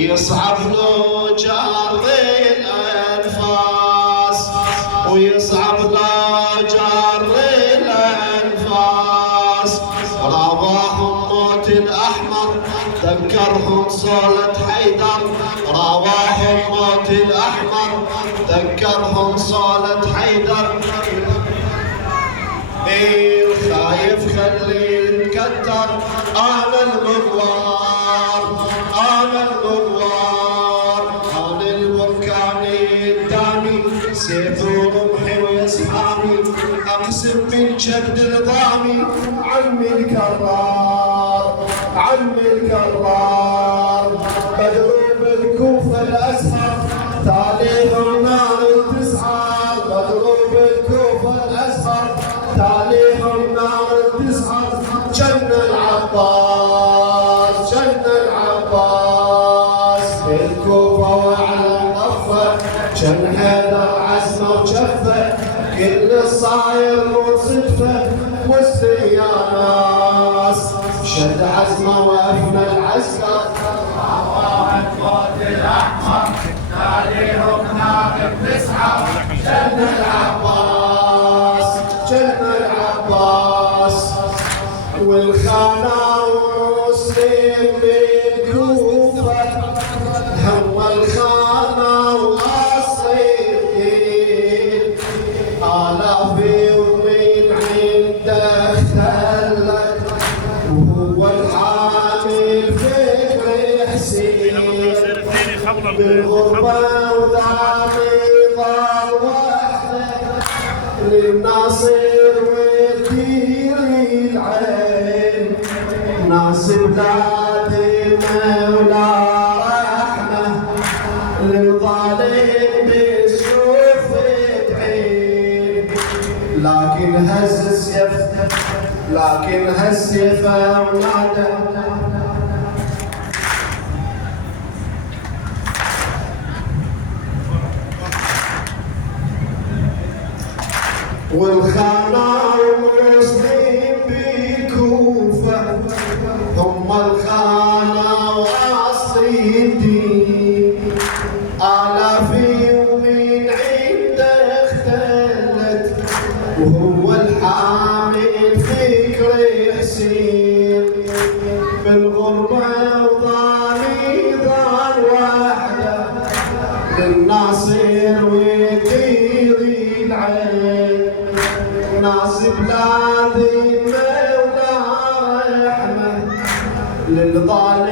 يصعب لو جار الأنفاس ويصعب لو جار الأنفاس رواهم موت الأحمر ذكرهم صولة حيدر رواهم موت الأحمر ذكرهم صولة حيدر الخايف خلي يتكتر أنا المغوار أنا المغوار أنا البركان الدامي سيف ورمحي ويسحامي أقسم من جبد الضامي عمي الكرار عمي الكرار مضروب الكوفة الأزهر تاليهم نار تسعر مضروب الكوفة الأزهر تاليهم نار تسعر جن العباس جن العباس بالكوفة وعلى الضفة جن حيدر عزمه وجفه كل الصاير مو صدفه مسلم يا ناس شد عزمه وافنى العسكر رواهم موت الاحمر تاليهم نار تسعر جن العباس جن العباس والخانة ومسلم بالكوفة هم الخانة والصيدين آلافي ومن عنده اختلت وهو الحامل فكر حسين بالغربة ودعمي ضال وحده للناصر والدير العين ناس بلاد المولى رحمة للظالم بشوفة عين لكن هز السيف أولاده والخانة والمسلم بالكوفة هم الخانة والصيدين آلافي ومن عنده اختلت وهو الحامل فكر حسين بالغربة وضالي ضال وحده للناصر ويدير العين ناس بلاد المولى رحمة للظالم